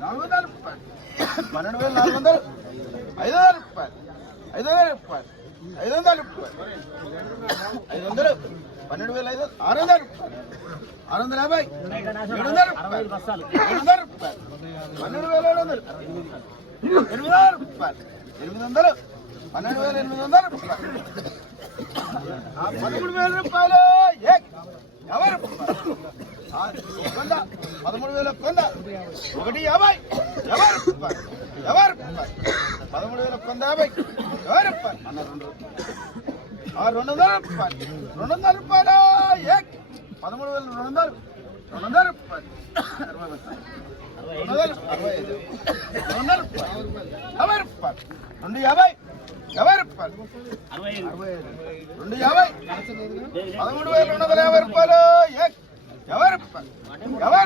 12,400 5,000 రూపాయలు 5,000 రూపాయలు 500 రూపాయలు 500 12,500 600 రూపాయలు 650 700 రూపాయలు 700 రూపాయలు 12,700 800 రూపాయలు 800 12,800 రూపాయలు 13,000 రూపాయలు 50 రూపాయలు 13,000 కొంద 150 50 రూపాయలు 50 రూపాయలు 13,000 కొంద 50 రూపాయలు అన్న 200 రూపాయలు 200 రూపాయలు 13,200 200 రూపాయలు 200 రూపాయలు 200 రూపాయలు 50 రూపాయలు 250 50 రూపాయలు 250 13,250 రూపాయలు 50 రూపాయలు 50 రూపాయలు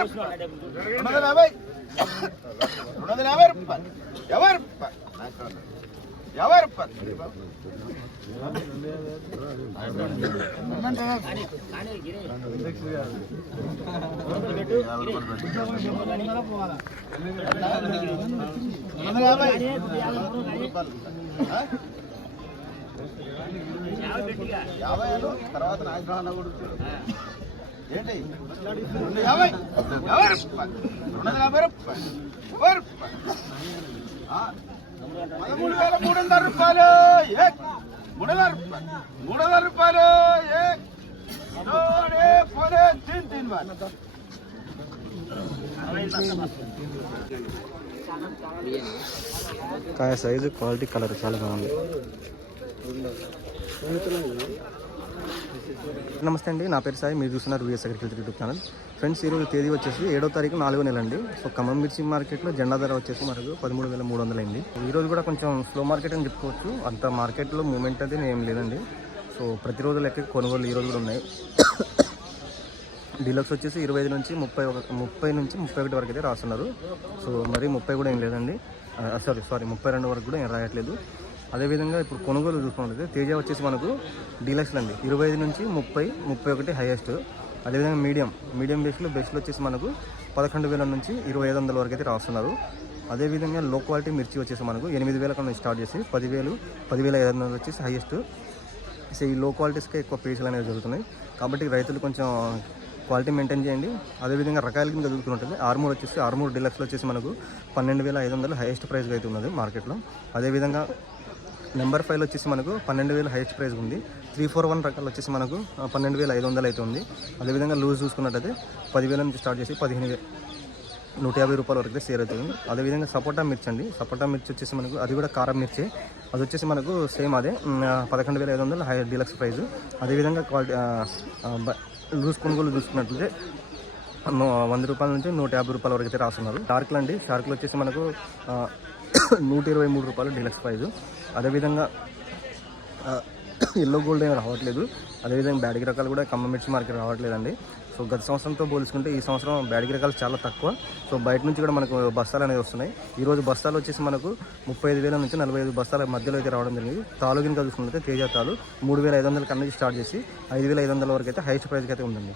250 250 రూపాయలు 50 రూపాయలు 50 రూపాయలు తర్వాత నాయకుడు ఏంటి 250 రూపాయలు 250 రూపాయలు 13,300 రూపాయలు 300 రూపాయలు 300 రూపాయలు కాయ సైజు క్వాలిటీ కలర్ చాలా బాగుంది. నమస్తే అండి, నా పేరు సాయి, మీరు చూస్తున్నారు VS agriculture YouTube channel. Friends, ఈరోజు తేదీ వచ్చేసి 7వ తారీఖు 4వ నెల అండి. సో ఖమ్మం మిర్చి మార్కెట్లో జెండా ధర వచ్చేసి మనకు 13,300 అయింది. ఈరోజు కూడా కొంచెం స్లో మార్కెట్ అని చెప్పుకోవచ్చు. అంత మార్కెట్లో మూమెంట్ అది ఏం లేదండి. సో ప్రతిరోజు లెక్క కొనుగోలు ఈరోజు కూడా ఉన్నాయి. డీలక్స్ వచ్చేసి 25 నుంచి 30 నుంచి 31 వరకు అయితే రాస్తున్నారు. సో మరి 30 కూడా ఏం లేదండి, సారీ 32 వరకు కూడా ఏం రాయట్లేదు. అదేవిధంగా ఇప్పుడు కొనుగోలు చూసుకున్నట్లయితే తేజ వచ్చేసి మనకు డీలక్స్లు అండి 25 నుంచి 30, 31 హైయెస్ట్. అదేవిధంగా మీడియం బెస్ట్లు వచ్చేసి మనకు 11,000 నుంచి 2,500 వరకు అయితే రాస్తున్నారు. అదేవిధంగా లో క్వాలిటీ మిర్చి వచ్చేసి మనకు 8,000 నుంచి స్టార్ట్ చేసి 10,000, 10,500 వచ్చేసి హైయెస్ట్. సో ఈ లో క్వాలిటీస్కే ఎక్కువ పీసులు అనేవి జరుగుతున్నాయి. కాబట్టి రైతులు కొంచెం క్వాలిటీ మెయింటైన్ చేయండి. అదేవిధంగా రకాల కింద చదువుతున్నట్టు ఆర్మూర్ డీలక్స్లో వచ్చేసి మనకు 12,500 హైయెస్ట్ ప్రైస్గా అయితే ఉన్నది మార్కెట్లో. అదేవిధంగా నెంబర్ 5 వచ్చేసి మనకు 12,000 హైయెస్ట్ ప్రైస్ ఉంది. 341 రకాలు వచ్చేసి మనకు 12,500 అయితే ఉంది. అదేవిధంగా లూజ్ చూసుకున్నట్టయితే 10,000 నుంచి స్టార్ట్ చేసి 15,150 రూపాయల వరకు అయితే సేల్ అవుతుంది. అదేవిధంగా సపోటా మిర్చి అండి, సపోటా మిర్చి వచ్చేసి మనకు అది కూడా కారం మిర్చి, అది వచ్చేసి మనకు సేమ్ అదే 11,500 హై డీలక్స్ ప్రైస్. అదేవిధంగా క్వాలిటీ లూజ్ కొనుగోలు చూసుకున్నట్లయితే 100 రూపాయల నుంచి 150 రూపాయల వరకు అయితే రాస్తున్నారు. షార్క్లు అండి, షార్క్లు వచ్చేసి మనకు 123 రూపాయలు డీలక్స్ ప్రైజు. అదేవిధంగా ఎల్లో గోల్డ్ ఏమి రావట్లేదు. అదేవిధంగా బ్యాడిగి రకాలు కూడా ఖమ్మం మిర్చి మార్కెట్ రావట్లేదండి. సో గత సంవత్సరంతో పోల్చుకుంటే ఈ సంవత్సరం బ్యాడిగి రకాలు చాలా తక్కువ. సో బయట నుంచి కూడా మనకు బస్తాలు అనేవి వస్తున్నాయి. ఈరోజు బస్తాలు వచ్చేసి మనకు 35,000 నుంచి 45 బస్తాల మధ్యలో అయితే రావడం జరిగింది. తాలు కింద చూసుకుంటే తేజ తాలు 3,500 కన్నా స్టార్ట్ చేసి 5,500 వరకు అయితే హైయెస్ట్ ప్రైస్కి అయితే ఉందండి.